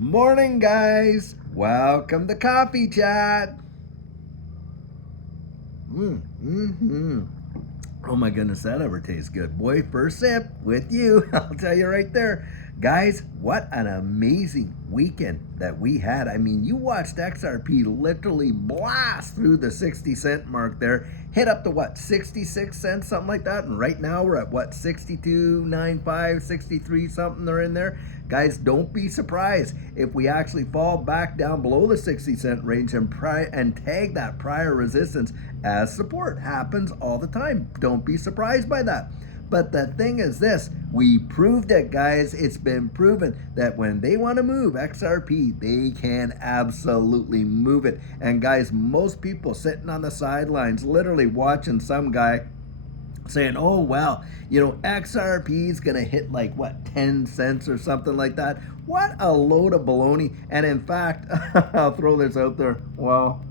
Morning, guys. Welcome to Coffee Chat. Mm-hmm. Oh my goodness, that ever tastes good. Boy, first sip with you. I'll tell you right there. Guys, what an amazing weekend that we had. I mean, you watched XRP literally blast through the 60 cent mark there, hit up to what, 66 cents, something like that. And right now we're at what, 62.95, 63 something, they're in there. Guys, don't be surprised if we actually fall back down below the 60 cent range and tag that prior resistance as support. Happens all the time. Don't be surprised by that. But the thing is this, we proved it, guys. It's been proven that when they want to move XRP, they can absolutely move it. And guys, most people sitting on the sidelines, literally watching some guy saying, oh, well, XRP is going to hit like, what, 10 cents or something like that. What a load of baloney. And in fact, I'll throw this out there. Well,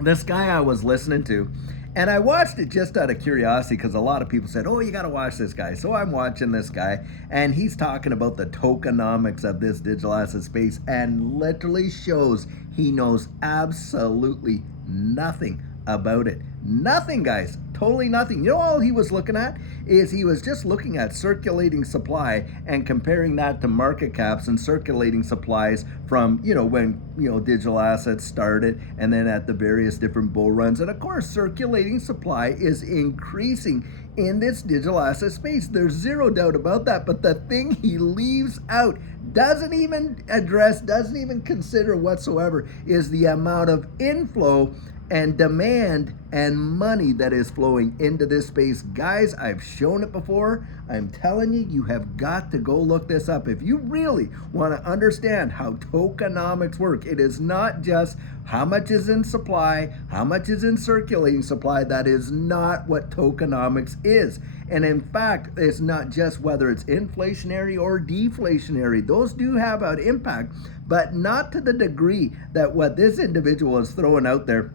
this guy I was listening to, and I watched it just out of curiosity because a lot of people said, oh, you got to watch this guy. So I'm watching this guy, and he's talking about the tokenomics of this digital asset space and literally shows he knows absolutely nothing about it. Nothing, guys. Totally nothing. All he was looking at is he was just looking at circulating supply and comparing that to market caps and circulating supplies from, when, digital assets started and then at the various different bull runs. And of course, circulating supply is increasing in this digital asset space. There's zero doubt about that. But the thing he leaves out, doesn't even address, doesn't even consider whatsoever, is the amount of inflow and demand and money that is flowing into this space. Guys, I've shown it before. I'm telling you, you have got to go look this up. If you really want to understand how tokenomics work, it is not just how much is in supply, how much is in circulating supply. That is not what tokenomics is. And in fact, it's not just whether it's inflationary or deflationary. Those do have an impact, but not to the degree that what this individual is throwing out there.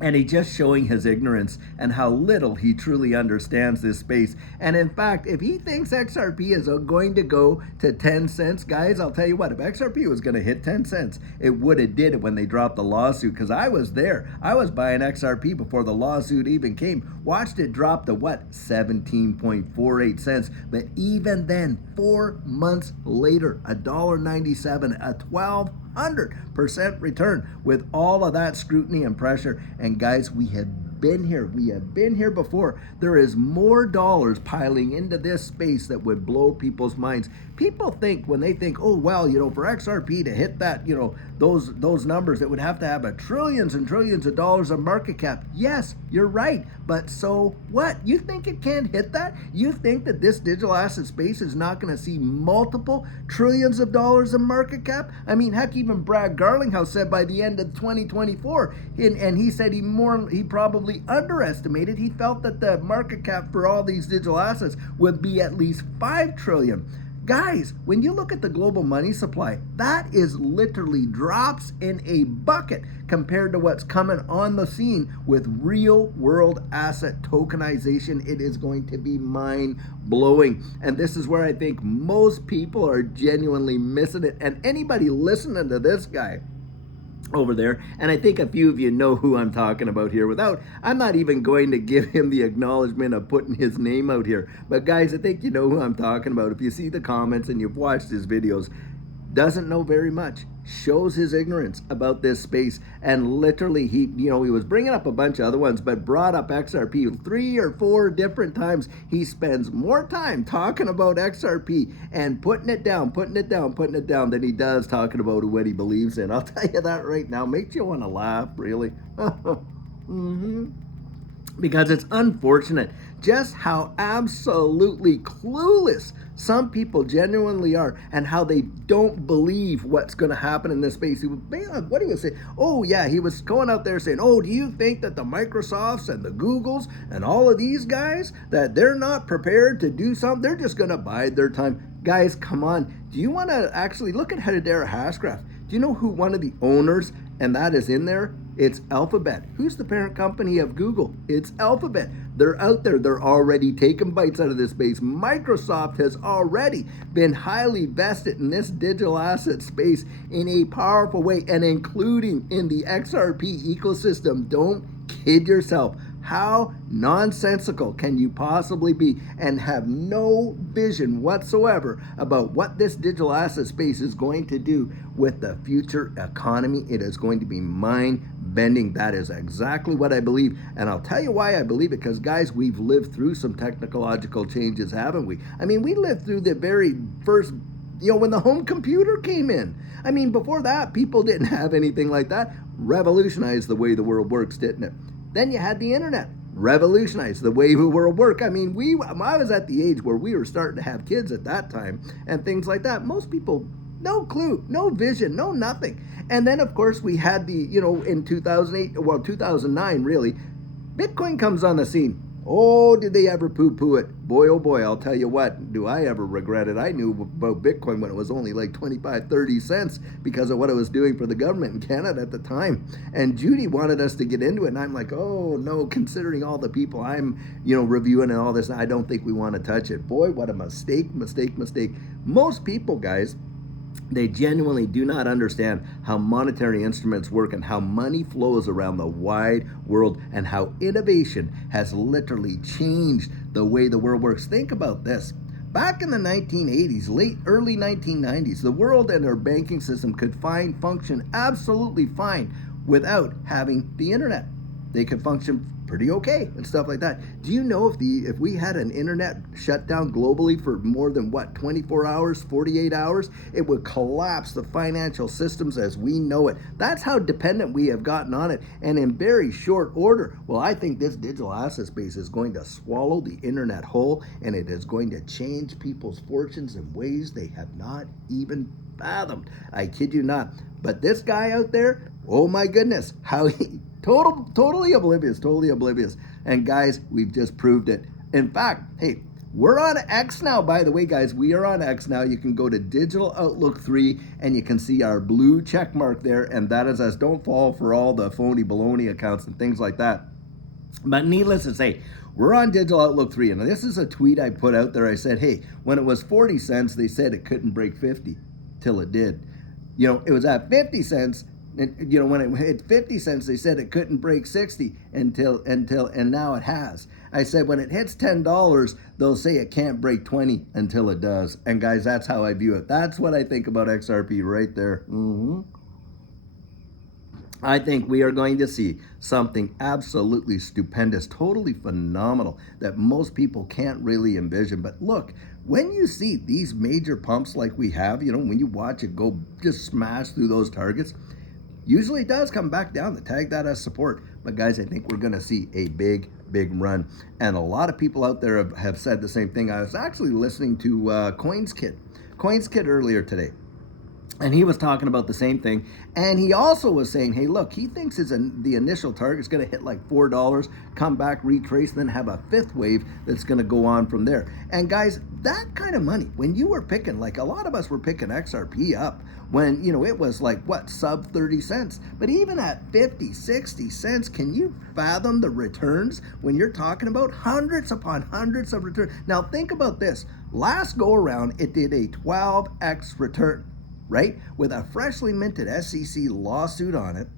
And he's just showing his ignorance and how little he truly understands this space. And in fact, if he thinks XRP is going to go to 10 cents, guys, I'll tell you what, if XRP was going to hit 10 cents, it would have did it when they dropped the lawsuit, because I was there. I was buying XRP before the lawsuit even came. Watched it drop to what, 17.48 cents. But even then, 4 months later, $1.97, a 1,200% return with all of that scrutiny and pressure. And guys, we have been here. We have been here before. There is more dollars piling into this space that would blow people's minds. People think, when they think, oh, well, for XRP to hit that, those numbers, it would have to have trillions and trillions of dollars of market cap. Yes, you're right. But so what? You think it can't hit that? You think that this digital asset space is not going to see multiple trillions of dollars of market cap? I mean, heck, even Brad Garlinghouse said by the end of 2024, and he said he probably underestimated. He felt that the market cap for all these digital assets would be at least 5 trillion. Guys, when you look at the global money supply, that is literally drops in a bucket compared to what's coming on the scene with real world asset tokenization. It is going to be mind blowing. And this is where I think most people are genuinely missing it. And anybody listening to this guy over there, and I think a few of you know who I'm talking about here, I'm not even going to give him the acknowledgement of putting his name out here. But guys, I think you know who I'm talking about. If you see the comments and you've watched his videos, doesn't know very much, shows his ignorance about this space. And literally he was bringing up a bunch of other ones, but brought up XRP 3 or 4 different times. He spends more time talking about XRP and putting it down than he does talking about what he believes in. I'll tell you that right now. Makes you want to laugh, really. Because it's unfortunate just how absolutely clueless some people genuinely are, and how they don't believe what's going to happen in this space. What he was saying, oh yeah, he was going out there saying, oh, do you think that the Microsofts and the Googles and all of these guys, that they're not prepared to do something? They're just going to bide their time. Guys, come on. Do you want to actually look at Hedera Hashgraph? Do you know who one of the owners, and that is in there? It's Alphabet. Who's the parent company of Google? It's Alphabet. They're out there. They're already taking bites out of this space. Microsoft has already been highly vested in this digital asset space in a powerful way, and including in the XRP ecosystem. Don't kid yourself. How nonsensical can you possibly be and have no vision whatsoever about what this digital asset space is going to do with the future economy? It is going to be mind bending. That is exactly what I believe. And I'll tell you why I believe it, because guys, we've lived through some technological changes, haven't we? I mean, we lived through the very first, when the home computer came in. I mean, before that, people didn't have anything like that. Revolutionized the way the world works, didn't it? Then you had the internet, revolutionized the way the world worked. I mean, I was at the age where we were starting to have kids at that time and things like that. Most people, no clue, no vision, no nothing. And then, of course, we had in 2009, really, Bitcoin comes on the scene. Oh, did they ever poo-poo it? Boy, oh boy, I'll tell you what, do I ever regret it. I knew about Bitcoin when it was only like 25, 30 cents because of what it was doing for the government in Canada at the time. And Judy wanted us to get into it, and I'm like, oh no, considering all the people I'm, reviewing and all this, I don't think we want to touch it. Boy, what a mistake. Most people, guys, they genuinely do not understand how monetary instruments work and how money flows around the wide world and how innovation has literally changed the way the world works. Think about this. Back in the 1980s, early 1990s, the world and our banking system could function absolutely fine without having the internet. They could function pretty okay and stuff like that. Do you know if we had an internet shutdown globally for more than 24 hours, 48 hours, it would collapse the financial systems as we know it. That's how dependent we have gotten on it, and in very short order. Well, I think this digital asset space is going to swallow the internet whole, and it is going to change people's fortunes in ways they have not even fathomed. I kid you not. But this guy out there, oh my goodness, how he totally oblivious. And guys, we've just proved it. In fact, hey, we're on X now, by the way, guys. We are on X now. You can go to Digital Outlook 3 and you can see our blue check mark there, and that is us. Don't fall for all the phony baloney accounts and things like that. But needless to say, we're on Digital Outlook 3, and this is a tweet I put out there. I said, hey, when it was 40 cents, they said it couldn't break 50 till it did. It was at 50 cents. And, when it hit 50 cents, they said it couldn't break 60 and now it has. I said, when it hits $10, they'll say it can't break 20 until it does. And guys, that's how I view it. That's what I think about XRP right there. I think we are going to see something absolutely stupendous, totally phenomenal that most people can't really envision. But look, when you see these major pumps like we have, when you watch it go just smash through those targets, usually it does come back down to tag that as support. But guys, I think we're going to see a big run. And a lot of people out there have said the same thing. I was actually listening to CoinsKid earlier today. And he was talking about the same thing. And he also was saying, hey, look, he thinks the initial target is going to hit like $4, come back, retrace, and then have a fifth wave that's going to go on from there. And guys, that kind of money, when you were picking, like a lot of us were picking XRP up when, it was like, sub 30 cents. But even at 50, 60 cents, can you fathom the returns when you're talking about hundreds upon hundreds of returns? Now, think about this. Last go around, it did a 12x return, right? With a freshly minted SEC lawsuit on it,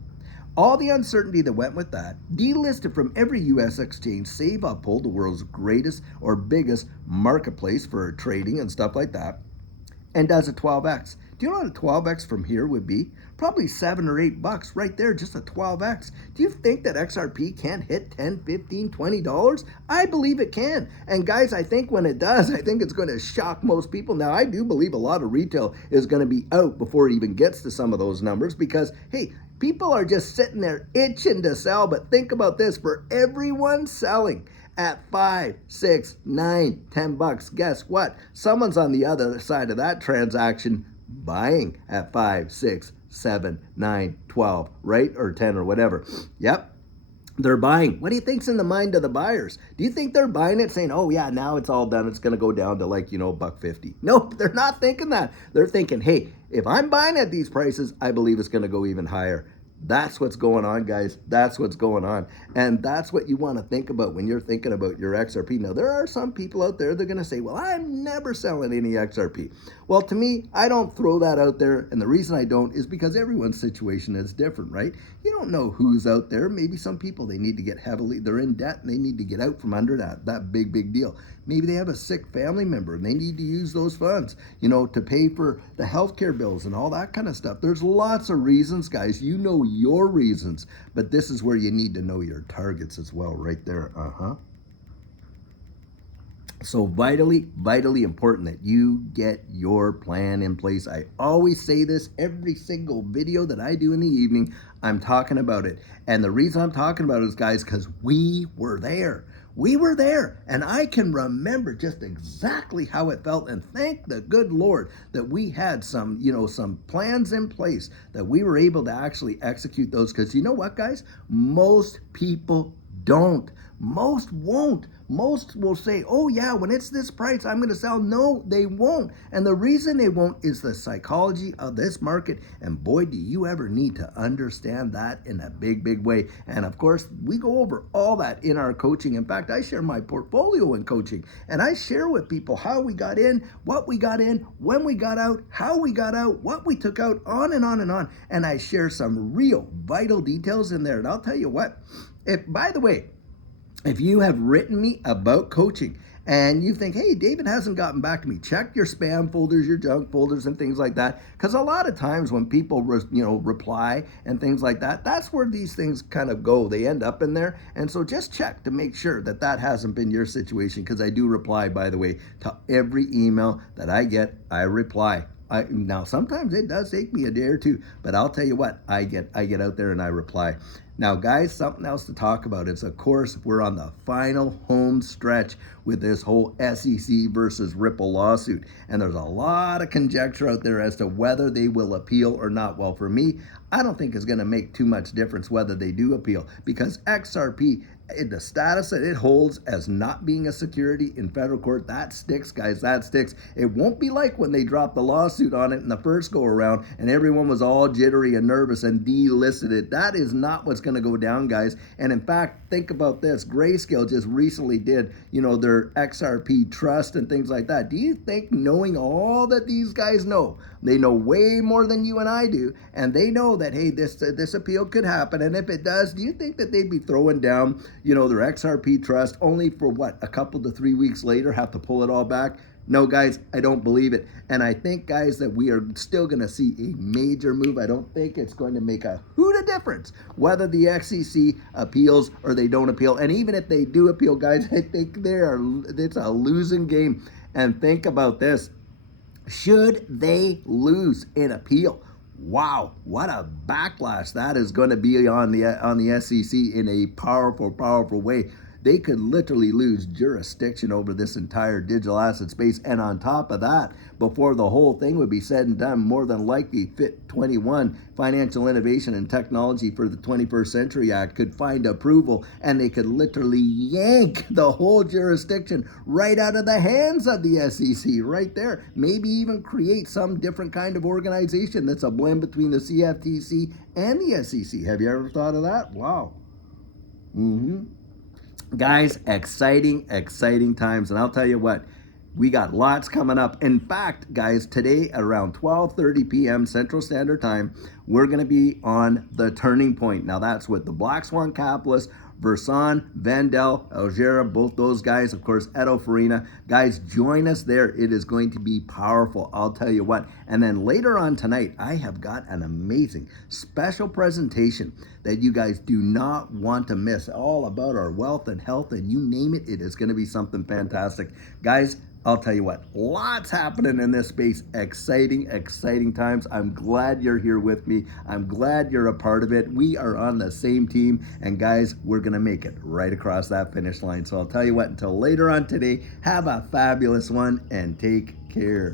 all the uncertainty that went with that, delisted from every U.S. exchange, save Uphold, the world's greatest or biggest marketplace for trading and stuff like that, and does a 12x. Do you know what a 12x from here would be? Probably $7 or $8 right there, just a 12x. Do you think that XRP can't hit $10, $15, $20? I believe it can. And guys, I think when it does, I think it's going to shock most people. Now, I do believe a lot of retail is going to be out before it even gets to some of those numbers because, hey, people are just sitting there itching to sell. But think about this, for everyone selling at $5, $6, $9, $10, guess what? Someone's on the other side of that transaction buying at 5, 6, 7, 9, 12, right? Or 10 or whatever. Yep. They're buying. What do you think's in the mind of the buyers? Do you think they're buying it saying, oh yeah, now it's all done. It's going to go down to like, $1.50. Nope, they're not thinking that. They're thinking, hey, if I'm buying at these prices, I believe it's going to go even higher. That's what's going on, guys. That's what's going on. And that's what you want to think about when you're thinking about your XRP. Now, there are some people out there, they're going to say, well, I'm never selling any XRP. Well, to me, I don't throw that out there. And the reason I don't is because everyone's situation is different, right? You don't know who's out there. Maybe some people, they need to get heavily, they're in debt and they need to get out from under that big deal. Maybe they have a sick family member and they need to use those funds, to pay for the healthcare bills and all that kind of stuff. There's lots of reasons, guys. You know your reasons, but this is where you need to know your targets as well, right there. So vitally important that you get your plan in place. I always say this every single video that I do in the evening. I'm talking about it. And the reason I'm talking about it is, guys, because we were there. We were there, and I can remember just exactly how it felt. And thank the good Lord that we had some plans in place that we were able to actually execute those. Because you know what, guys? Most people don't. Most won't. Most will say, oh yeah, when it's this price, I'm going to sell. No, they won't. And the reason they won't is the psychology of this market. And boy, do you ever need to understand that in a big way. And of course, we go over all that in our coaching. In fact, I share my portfolio in coaching, and I share with people how we got in, what we got in, when we got out, how we got out, what we took out, on and on and on. And I share some real vital details in there. And I'll tell you what, by the way, if you have written me about coaching and you think, hey, David hasn't gotten back to me, check your spam folders, your junk folders, and things like that. Because a lot of times when people, reply and things like that, that's where these things kind of go. They end up in there. And so just check to make sure that that hasn't been your situation. Because I do reply, by the way, to every email that I get. I reply. Now, sometimes it does take me a day or two, but I'll tell you what, I get out there and I reply. Now, guys, something else to talk about is, of course, we're on the final home stretch with this whole SEC versus Ripple lawsuit. And there's a lot of conjecture out there as to whether they will appeal or not. Well, for me, I don't think it's going to make too much difference whether they do appeal, because XRP, the status that it holds as not being a security in federal court, that sticks, guys, that sticks. It won't be like when they dropped the lawsuit on it in the first go around and everyone was all jittery and nervous and delisted it. That is not what's going to go down, guys. And in fact, think about this. Grayscale just recently did, their XRP trust and things like that. Do you think, knowing all that these guys know, they know way more than you and I do, and they know that, hey, this appeal could happen, and if it does, do you think that they'd be throwing down, their XRP trust only for what, a couple to 3 weeks later have to pull it all back? No, guys, I don't believe it. And I think, guys, that we are still going to see a major move. I don't think it's going to make a hoot of difference whether the SEC appeals or they don't appeal. And even if they do appeal, guys, I think it's a losing game. And think about this. Should they lose in appeal, wow, what a backlash that is going to be on the SEC in a powerful way. They could literally lose jurisdiction over this entire digital asset space. And on top of that, before the whole thing would be said and done, more than likely FIT 21, Financial Innovation and Technology for the 21st Century Act, could find approval, and they could literally yank the whole jurisdiction right out of the hands of the SEC right there. Maybe even create some different kind of organization that's a blend between the CFTC and the SEC. Have you ever thought of that? Wow. Guys, exciting times. And I'll tell you what, we got lots coming up. In fact, guys, today around 12:30 p.m. Central Standard Time, we're going to be on The Turning Point. Now, that's with the Black Swan Capitalists, Versan, Vandel, Algera, both those guys, of course, Edo Farina. Guys, join us there. It is going to be powerful, I'll tell you what. And then later on tonight, I have got an amazing special presentation that you guys do not want to miss, all about our wealth and health, and you name it, it is going to be something fantastic. Guys, I'll tell you what, lots happening in this space. Exciting times. I'm glad you're here with me. I'm glad you're a part of it. We are on the same team. And guys, we're going to make it right across that finish line. So I'll tell you what, until later on today, have a fabulous one and take care.